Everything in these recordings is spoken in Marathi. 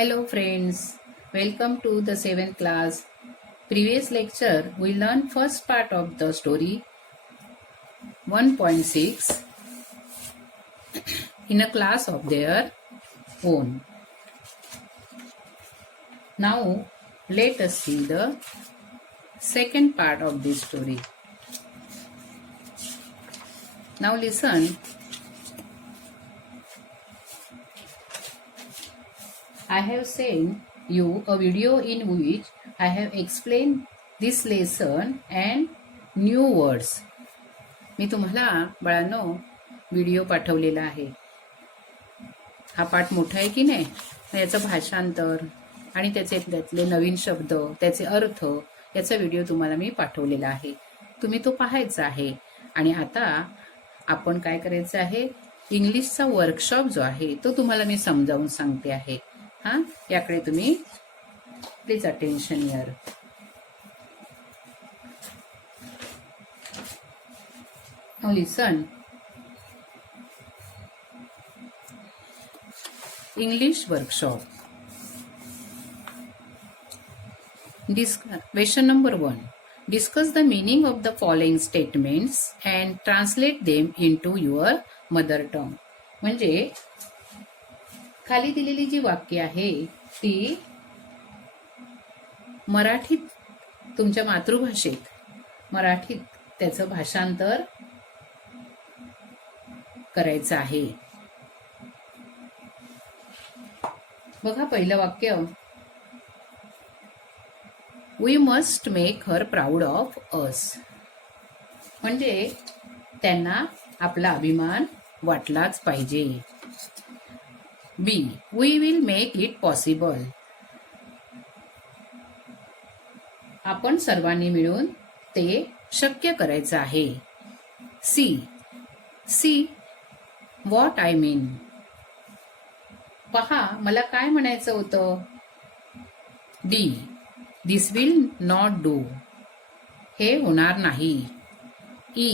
Hello friends, welcome to the 7th class. Previous lecture we learned first part of the story 1.6 in a class of their own. Now let us see the second part of this story. Now listen. I have sent you a video in which I have explained this lesson and new words. मी तुम्हाला बाळांनो व्हिडिओ पाठवलेला आहे. हा पाठ मोठा आहे की नाही? याचं भाषांतर आणि त्यातले नवीन शब्द, त्याचे अर्थ याचा व्हिडिओ तुम्हाला मी पाठवलेला आहे. तुम्ही तो पाहायचा आहे. आणि आता आपण काय करायचं आहे? इंग्लिशचा वर्कशॉप जो आहे तो तुम्हाला मी समजावून सांगते आहे. याकडे तुम्ही please attention here. Now listen. English workshop. Question number 1. Discuss the meaning of the following statements and translate them into your mother tongue. म्हणजे खाली दिलेली जी वाक्य आहे ती मराठीत तुमच्या मातृभाषेत मराठीत त्याचं भाषांतर करायचं आहे. बघा पहिलं वाक्य. We must make her proud of us. म्हणजे त्यांना आपला अभिमान वाटलाच पाहिजे. B. We will make it possible. आपण सर्वांनी मिळून ते शक्य करायचं आहे. C. See what I mean. पहा मला काय म्हणायचं होतं. D. This will not do. हे होणार नाही. E.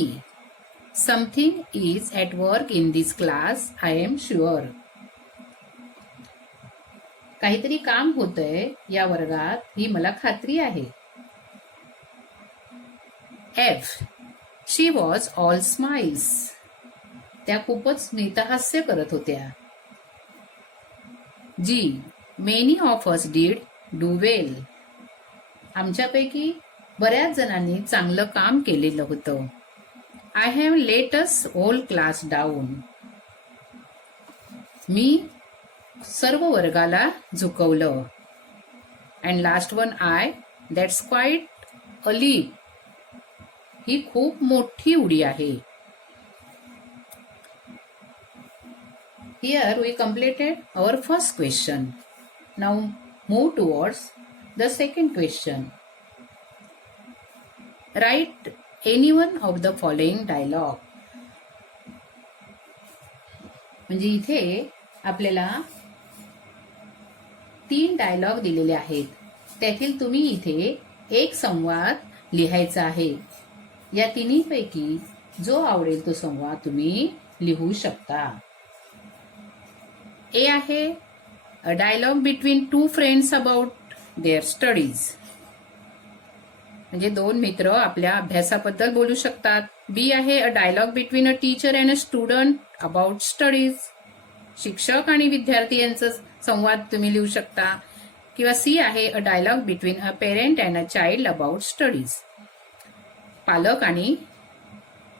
Something is at work in this class, I am sure. काहीतरी काम होतंय या वर्गात ही मला खात्री आहे. F. She was all smiles. त्या खूपच स्मितहास्य करत होत्या. G. Many of us did do well. आमच्यापैकी बऱ्याच जणांनी चांगलं काम केलेलं होतं. I have let us whole class down. मी सर्व वर्गाला झुकवलं. And last one I. That's quite a leap. ही खूप मोठी उडी आहे. Here we completed our first question. Now move towards the second question. Right any one of the following dialogue. म्हणजे इथे आपल्याला 3 डायलॉग दिलेले आहेत. त्यातील तुम्ही इथे एक संवाद लिहायचा आहे. या तिन्हीपैकी जो आवडेल तो संवाद तुम्ही लिहू शकता. ए आहे a dialogue between 2 friends about their studies. म्हणजे 2 मित्र आपल्या अभ्यासाबद्दल बोलू शकतात. बी आहे a dialogue between a teacher and a student about studies. शिक्षक आणि विद्यार्थी यांचा संवाद तुम्ही लिहू शकता. किंवा सी आहे a dialogue between a parent and a child about studies. पालक आणि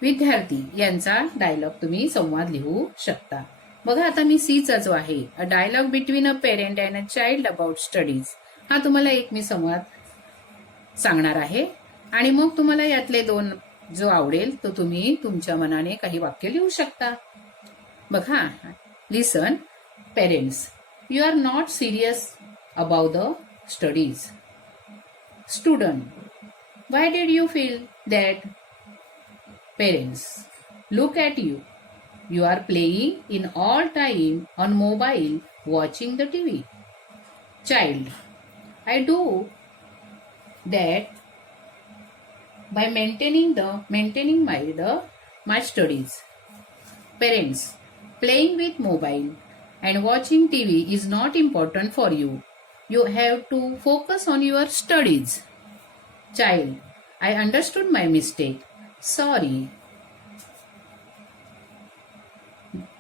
विद्यार्थी यांचा डायलॉग तुम्ही संवाद लिहू शकता. बघा आता मी सीचा जो आहे a dialogue between a parent and a child about studies हा तुम्हाला एक मी संवाद सांगणार आहे. आणि मग तुम्हाला यातले 2 जो आवडेल तो तुम्ही तुमच्या मनाने काही वाक्य लिहू शकता. बघा. लिसन. Parents. You are not serious about the studies. Student. Why did you feel that? Parents. Look at you. You are playing in all time on mobile, watching the TV. Child. I do that by maintaining my studies. Parents. Playing with mobile and watching TV is not important for you. You have to focus on your studies. Child, I understood my mistake. Sorry.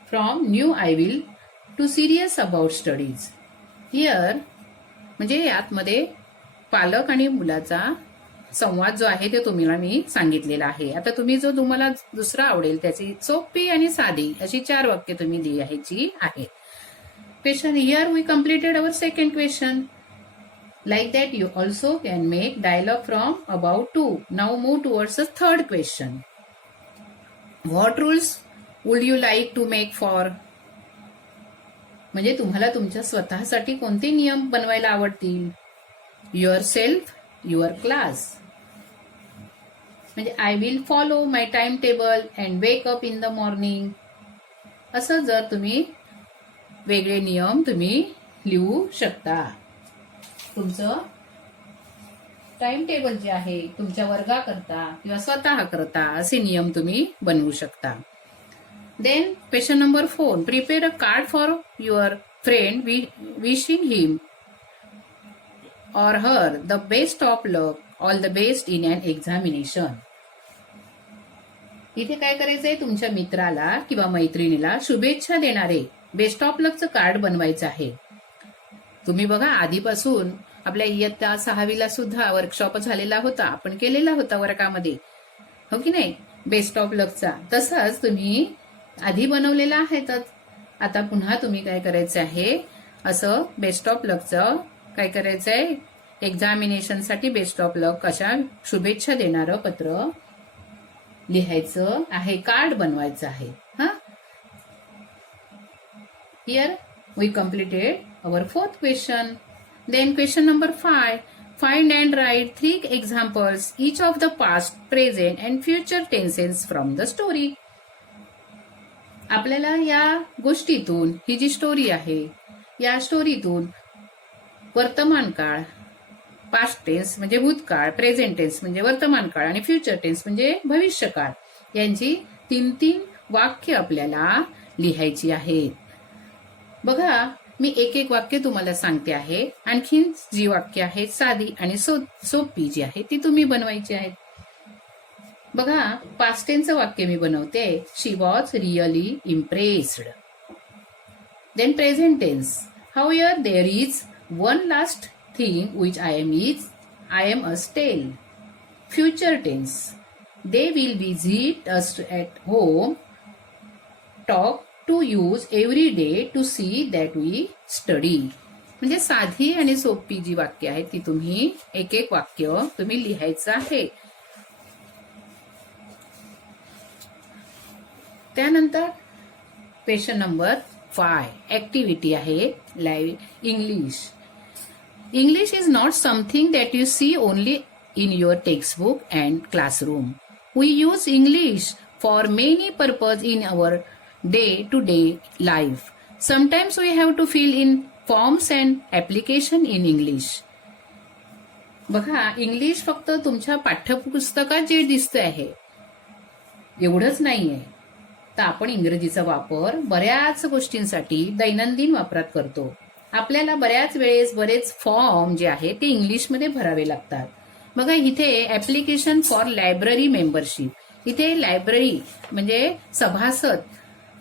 From new I will to serious about studies. Here म्हणजे यातमध्ये पालक आणि मुलाचा संवाद जो आहे ते तुम्हाला मी सांगितलेला आहे. आता तुम्ही जो तुम्हाला दुसरा आवडेल त्याची सोपी आणि साधी अशी 4 वाक्य तुम्ही लिहायची आहेत. Question. Here we completed our second question. Like that you also can make dialogue from about to. Now move towards the third question. What rules would you like to make for? म्हणजे तुम्हाला तुमच्या स्वतःसाठी कोणते नियम बनवायला आवडतील? Yourself, your class. म्हणजे I will follow my timetable and wake up in the morning. असं जर तुम्ही वेगळे नियम तुम्ही लिहू शकता. तुमचं टाइम टेबल जे आहे तुमच्या वर्गाकरता किंवा स्वतः करता असे नियम तुम्ही बनवू शकता. Then question number 4. Prepare a card for your friend wishing him or her the best of luck, all the best in an examination. इथे काय करायचंय? तुमच्या मित्राला किंवा मैत्रिणीला शुभेच्छा देणारे बेस्ट ऑफ लकचं कार्ड बनवायचं आहे. तुम्ही बघा आधीपासून आपल्या इयत्ता 6वीला सुद्धा वर्कशॉप झालेला होता, आपण केलेला होता वर्गामध्ये, हो की नाही, बेस्ट ऑफ लकचा. तसाच तुम्ही आधी बनवलेला आहे. तर आता पुन्हा तुम्ही काय करायचं आहे, असं बेस्ट ऑफ लकचं काय करायचंय, एक्झामिनेशनसाठी बेस्ट ऑफ लक अशा शुभेच्छा देणारं पत्र लिहायचं आहे, कार्ड बनवायचं आहे. हा, here we completed our 4th question. Then question number 5. Find and write 3 examples each of the past, present and future tenses from the story. आपल्याला या गोष्टीतून, ही जी स्टोरी आहे या स्टोरीतून वर्तमान काळ, पास्ट टेन्स म्हणजे भूतकाळ, प्रेझेंट टेन्स म्हणजे वर्तमान काळ आणि फ्युचर टेन्स म्हणजे भविष्यकाळ, यांची 3 वाक्य आपल्याला लिहायची आहेत. बघा, मी एक वाक्य तुम्हाला सांगते आहे. आणखीन जी वाक्य आहेत साधी आणि सोपी जी आहे ती तुम्ही बनवायची आहेत. बघा, पास्ट टेन्सचं वाक्य मी बनवते. She was really impressed. Then present tense. However, there is one last thing which I am a still. Future tense. They will visit us at home. Talk to use every day to see that we study. म्हणजे साधी आणि सोपी जी वाक्य आहेत ती तुम्ही एक वाक्य तुम्ही लिहायचं आहे. त्यानंतर क्वेश्चन नंबर 5. ऍक्टिव्हिटी आहे live English. English is not something that you see only in your textbook and classroom. We use English for many purposes in our day-to-day life. Sometimes we have to fill in forms and application in English. बघा, इंग्लिश फक्त तुमच्या पाठ्यपुस्तकात जे दिसतं आहे एवढंच नाहीये. तर आपण इंग्रजीचा वापर बऱ्याच गोष्टींसाठी दैनंदिन वापरात करतो. आपल्याला बऱ्याच वेळेस बरेच फॉर्म जे आहे ते इंग्लिशमध्ये भरावे लागतात. बघा, इथे ऍप्लिकेशन फॉर लायब्ररी मेंबरशिप, इथे लायब्ररी म्हणजे सभासद,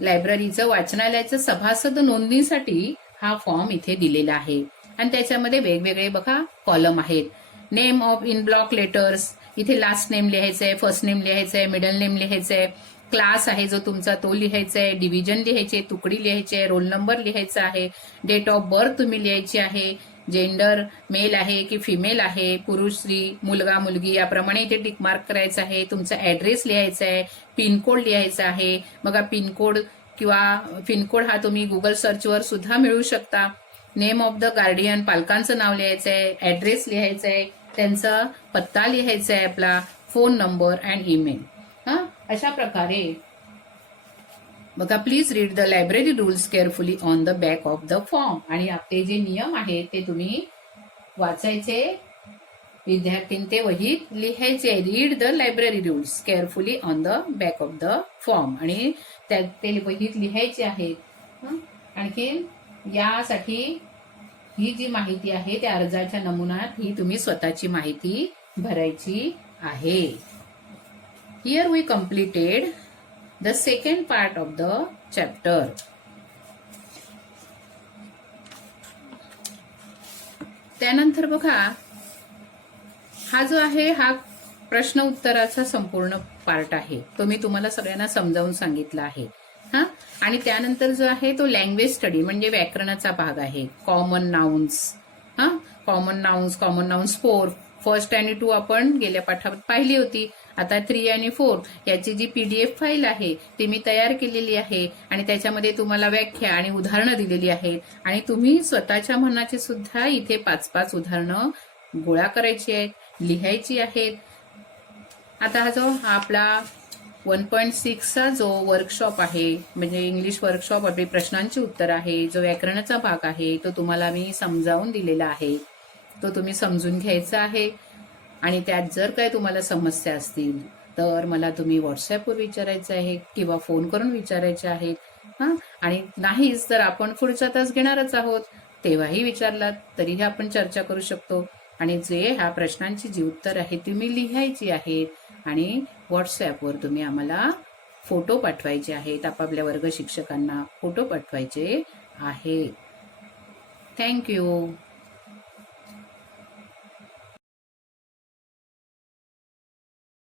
लायब्ररीचं वाचनालयाचं सभासद नोंदणीसाठी हा फॉर्म इथे दिलेला आहे. आणि त्याच्यामध्ये वेगवेगळे बघा कॉलम आहेत. Name of in block letters, इथे लास्ट नेम लिहायचंय, फर्स्ट नेम लिहायचंय, मिडल नेम लिहायचंय, क्लास आहे जो तुमचा तो लिहायचा आहे, डिव्हिजन लिहायचे, तुकडी लिहायची आहे, रोल नंबर लिहायचा आहे, डेट ऑफ बर्थ तुम्ही लिहायची आहे, जेंडर मेल आहे की फिमेल आहे, पुरुष स्त्री, मुलगा मुलगी याप्रमाणे इथे टिक मार्क करायचं आहे. तुमचा ऍड्रेस लिहायचा आहे, पिनकोड लिहायचा आहे. बघा, पिनकोड किंवा पिनकोड हा तुम्ही गुगल सर्चवर सुद्धा मिळवू शकता. नेम ऑफ द गार्डियन, पालकांचं नाव लिहायचं आहे, ऍड्रेस लिहायचा आहे, त्यांचा पत्ता लिहायचा आहे आपला, फोन नंबर अँड ईमेल. हा, अशा प्रकारे बघा, please read the library rules carefully on the back of the form. आणि आपले जे नियम आहेत ते तुम्ही वाचायचे, विद्यार्थींनी ते वहीत लिहायचे. Read the library rules carefully on the back of the form, आणि ते वहीत लिहायचे आहेत. आणखीन यासाठी ही जी माहिती आहे त्या अर्जाच्या नमुन्यात ही तुम्ही स्वतःची माहिती भरायची आहे. Here we completed the second part of the chapter. त्यानंतर बघा, हा जो आहे हा प्रश्न उत्तराचा संपूर्ण पार्ट आहे, तो मी तुम्हाला सगळ्यांना समजावून सांगितला आहे. हा, आणि त्यानंतर जो आहे तो लँग्वेज स्टडी म्हणजे व्याकरणाचा भाग आहे. Common nouns, common nouns 4 first आणि 2 आपण गेल्या पाठात पाहिली होती. आता 3 आणि 4 याची जी PDF फाईल आहे ती मी तयार केलेली आहे आणि त्याच्यामध्ये तुम्हाला व्याख्या आणि उदाहरणं दिलेली आहेत आणि तुम्ही स्वतःच्या मनाची सुद्धा इथे 5-5 उदाहरणं गोळा करायची आहेत, लिहायची आहेत. आता हा जो आपला 1.6चा जो वर्कशॉप आहे म्हणजे इंग्लिश वर्कशॉप आपली प्रश्नांची उत्तर आहे, जो व्याकरणाचा भाग आहे तो तुम्हाला मी समजावून दिलेला आहे. तो तुम्ही समजून घ्यायचा आहे आणि त्यात जर काही तुम्हाला समस्या असतील तर मला तुम्ही व्हॉट्सअपवर विचारायचं आहे किंवा फोन करून विचारायचे आहेत. आणि नाहीच तर आपण पुढचा तास घेणारच आहोत, तेव्हाही विचारलात तरीही आपण चर्चा करू शकतो. आणि जे ह्या प्रश्नांची जी उत्तर आहे ती मी लिहायची आहेत आणि व्हॉट्सअपवर तुम्ही आम्हाला फोटो पाठवायचे आहेत, आपापल्या वर्ग शिक्षकांना फोटो पाठवायचे आहे. थँक्यू.